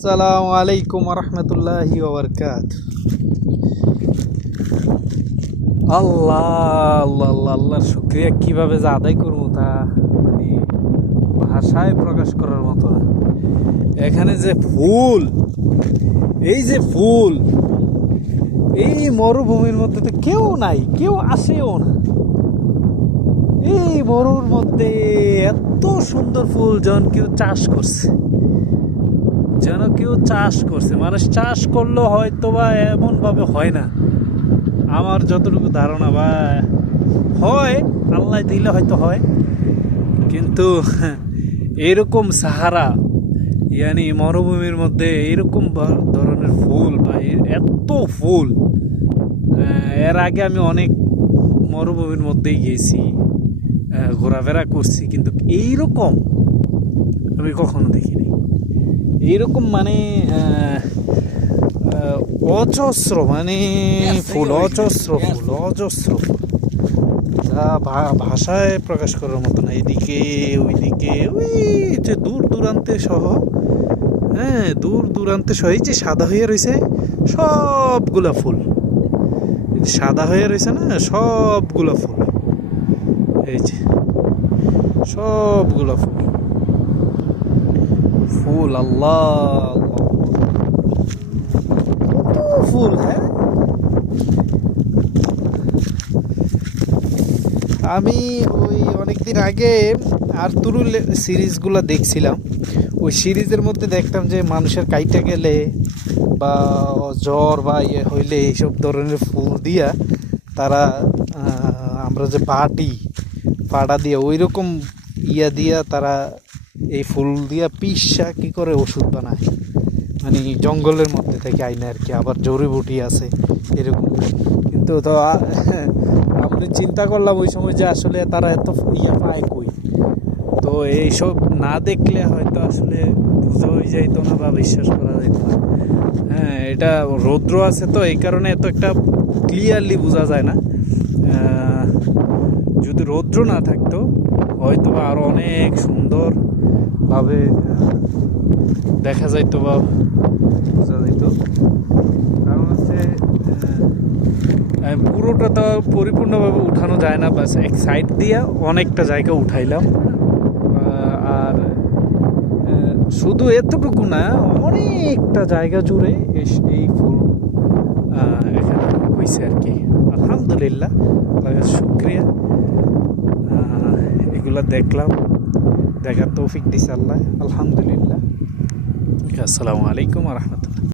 আসসালামু আলাইকুম রহমতুল্লাহি ওবরকাত। আল্লাহ আল্লাহ আল্লাহ আল্লাহর শুক্রিয়া কিভাবে যে আদায় করবো তা মানে ভাষায় প্রকাশ করার মতো না। এখানে যে ফুল, এই যে ফুল, এই মরুভূমির মধ্যে তো কেউ নাই, কেউ আসেও না। এই মরুর মধ্যে এত সুন্দর ফুল যেন কেউ চাষ করছে মানুষ চাষ করলো, হয়তো বা এমন ভাবে হয় না। আমার যতটুকু ধারণা বা হয়, আল্লাহ দিলে হয়তো হয়, কিন্তু এরকম সাহারা ইয়ানি মরুভূমির মধ্যে এরকম ধরনের ফুল বা এত ফুল, এর আগে আমি অনেক মরুভূমির মধ্যেই গেছি, ঘোরাফেরা করছি, কিন্তু এইরকম আমি কখনো দেখিনি। এইরকম মানে অজস্র মানে ফুল, অজস্র ফুল, অজস্র ফুল, যা ভাষায় প্রকাশ করার মতো না। এদিকে ওইদিকে, ওই যে দূর দূরান্তে সহ, হ্যাঁ দূর দূরান্তে সহ এই যে সাদা হয়ে রয়েছে সবগুলা ফুল, সাদা হয়ে রয়েছে না সবগুলা ফুল, এই যে সবগুলা ফুল ফুল। আল্লাহ ফুল, হ্যাঁ। আমি ওই অনেকদিন আগে আর্তুরুল সিরিজগুলো দেখছিলাম। ওই সিরিজের মধ্যে দেখতাম যে মানুষের কাইটা গেলে বা জ্বর বা ইয়ে হইলে এইসব ধরনের ফুল দিয়া তারা, আমরা যে পাটা দিয়ে ওই রকম ইয়া দিয়া তারা এই ফুল দিয়া পিসা কি করে ওষুধ বানায়, মানে জঙ্গলের মধ্যে থেকে আইনে আর কি। আবার জড়িবুটি আছে এরকম। কিন্তু তো আমি চিন্তা করলাম ওই সময় যে আসলে তারা এত ইয়া পায় কই। তো এইসব না দেখলে হয়তো আসলে বুঝোই যাইতো না বা বিশ্বাস করা যাইতো না। হ্যাঁ, এটা রৌদ্র আছে তো এই কারণে এত একটা ক্লিয়ারলি বোঝা যায় না। যদি রৌদ্র না থাকতো হয়তো বা আরও অনেক সুন্দরভাবে দেখা যাইতো বা বোঝা যাইত। কারণ হচ্ছে পুরোটা তো পরিপূর্ণভাবে উঠানো যায় না, বাস এক সাইড দিয়ে অনেকটা জায়গা উঠাইলাম। আর শুধু এতটুকু না, অনেকটা জায়গা জুড়ে এই ফুল এখানে হয়েছে আর কি। আলহামদুলিল্লাহ, শুক্রিয়া। এগুলা দেখলাম, দেখার তৌফিক দিছে আল্লাহ, আলহামদুলিল্লাহ। আসসালামু আলাইকুম রহমতুল্লাহ।